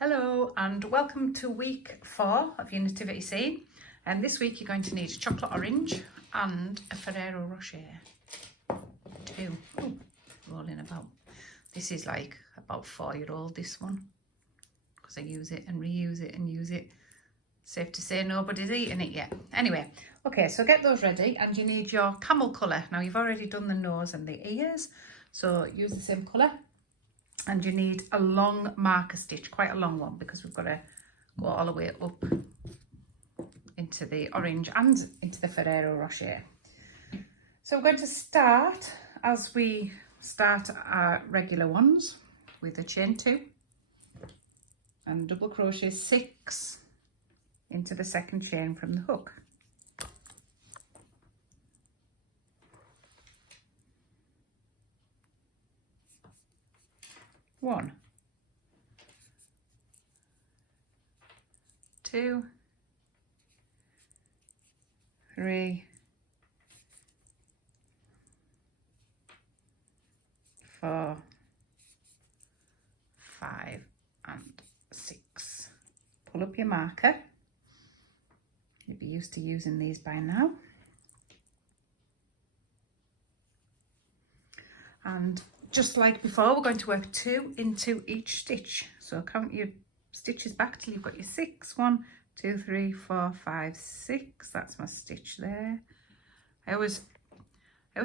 Hello and welcome to week 4 of your nativity scene. And this week you're going to need a chocolate orange and a Ferrero Rocher. Rolling about. This is like about 4-year-old, this one, because I use it and reuse it and use it. Safe to say nobody's eaten it yet. Anyway, okay, so get those ready and you need your camel colour. Now you've already done the nose and the ears, so use the same colour. And you need a long marker stitch, quite a long one, because we've got to go all the way up into the orange and into the Ferrero Rocher. So we're going to start as we start our regular ones with a chain 2 and double crochet 6 into the second chain from the hook. One, 2, 3, 4, 5 and 6. Pull up your marker. You'll be used to using these by now. And just like before, we're going to work 2 into each stitch. So count your stitches back till you've got your 6. 1, 2, 3, 4, 5, 6. That's my stitch there. I always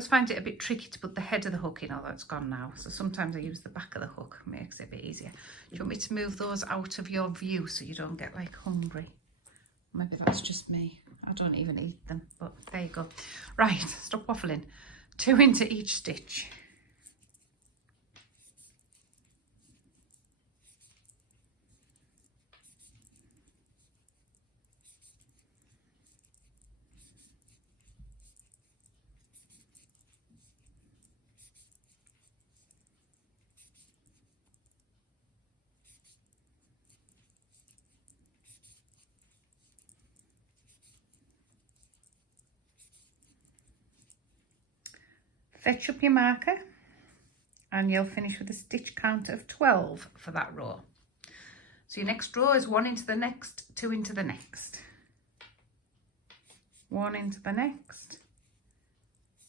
find it a bit tricky to put the head of the hook in, although it's gone now. So sometimes I use the back of the hook, makes it a bit easier. Do you want me to move those out of your view so you don't get like hungry? Maybe that's just me. I don't even eat them, but there you go. Right, stop waffling. 2 into each stitch. Fetch up your marker and you'll finish with a stitch count of 12 for that row. So your next row is 1 into the next, 2 into the next, 1 into the next,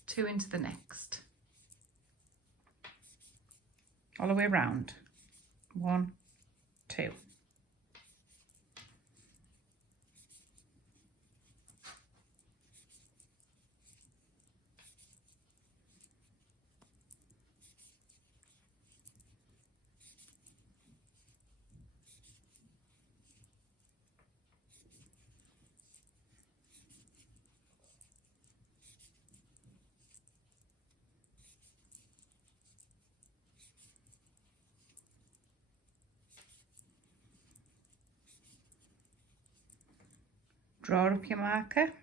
2 into the next, all the way around. 1, 2. Draw up your marker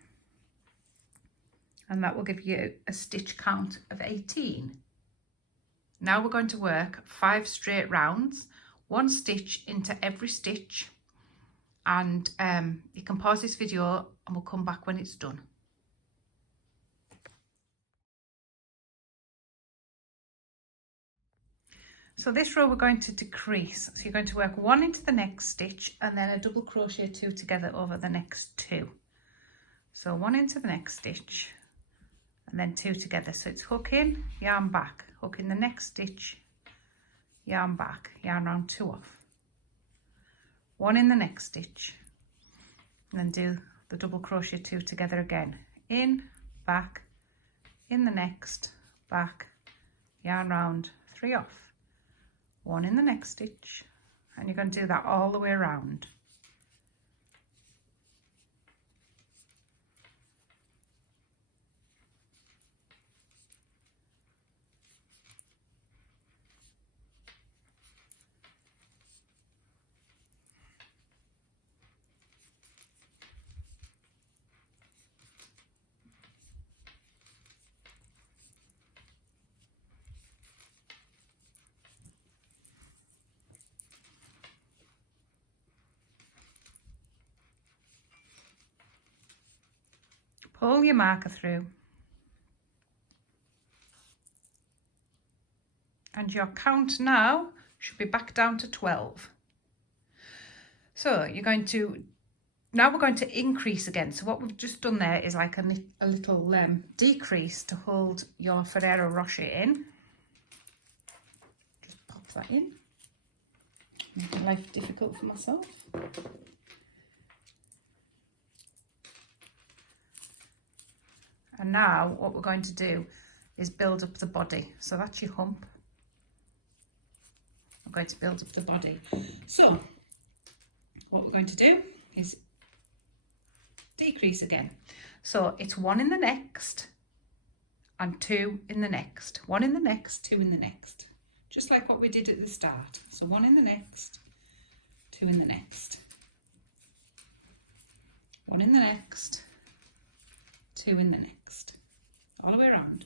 and that will give you a stitch count of 18. Now we're going to work 5 straight rounds, 1 stitch into every stitch, and you can pause this video and we'll come back when it's done. So this row we're going to decrease. So you're going to work 1 into the next stitch and then a double crochet 2 together over the next 2. So 1 into the next stitch and then 2 together. So it's hook in, yarn back, hook in the next stitch, yarn back, yarn round 2 off. 1 in the next stitch and then do the double crochet 2 together again. In, back, in the next, back, yarn round, 3 off. 1 in the next stitch and you're going to do that all the way around. Pull your marker through and your count now should be back down to 12. So you're going to, now we're going to increase again. So what we've just done there is like a little decrease to hold your Ferrero Rocher in. Just pop that in. Making life difficult for myself. And now what we're going to do is build up the body. So that's your hump. We're going to build up the body. So what we're going to do is decrease again. So it's 1 in the next and 2 in the next. 1 in the next, 2 in the next. Just like what we did at the start. So 1 in the next, 2 in the next. 1 in the next, 2 in the next. All the way around.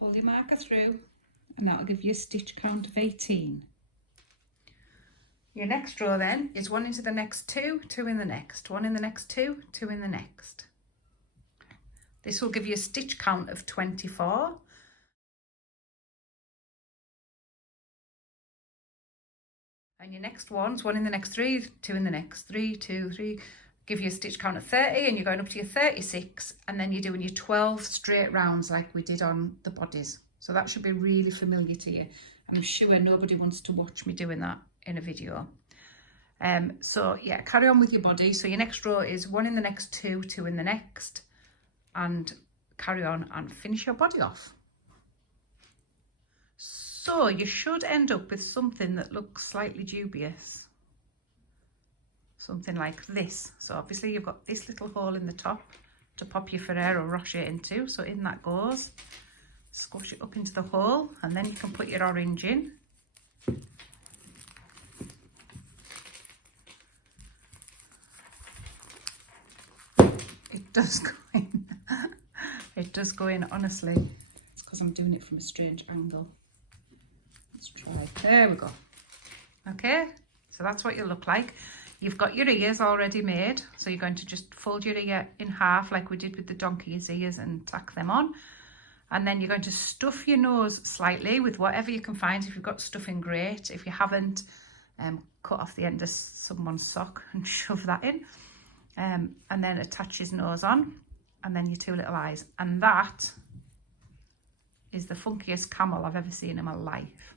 Pull your marker through and that'll give you a stitch count of 18. Your next row then is 1 into the next 2, 2 in the next, 1 in the next 2, 2 in the next. This will give you a stitch count of 24. And your next one's 1 in the next 3, 2 in the next, 3, 2, 3. Give you a stitch count of 30 and you're going up to your 36 and then you're doing your 12 straight rounds like we did on the bodies. So that should be really familiar to you. I'm sure nobody wants to watch me doing that in a video. So yeah, carry on with your body. So your next row is 1 in the next 2, 2 in the next, and carry on and finish your body off. So you should end up with something that looks slightly dubious. Something like this. So obviously you've got this little hole in the top to pop your Ferrero Rocher into. So in that goes. Squish it up into the hole and then you can put your orange in. It does go in. It does go in, honestly. It's because I'm doing it from a strange angle. Let's try. There we go. Okay, so that's what you look like. You've got your ears already made, so you're going to just fold your ear in half like we did with the donkey's ears and tack them on. And then you're going to stuff your nose slightly with whatever you can find. If you've got stuffing, great. If you haven't, cut off the end of someone's sock and shove that in. And then attach his nose on, and then your 2 little eyes. And that is the funkiest camel I've ever seen in my life.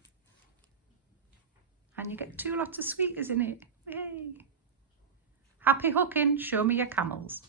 And you get 2 lots of sweeties in it. Yay! Happy hooking, show me your camels.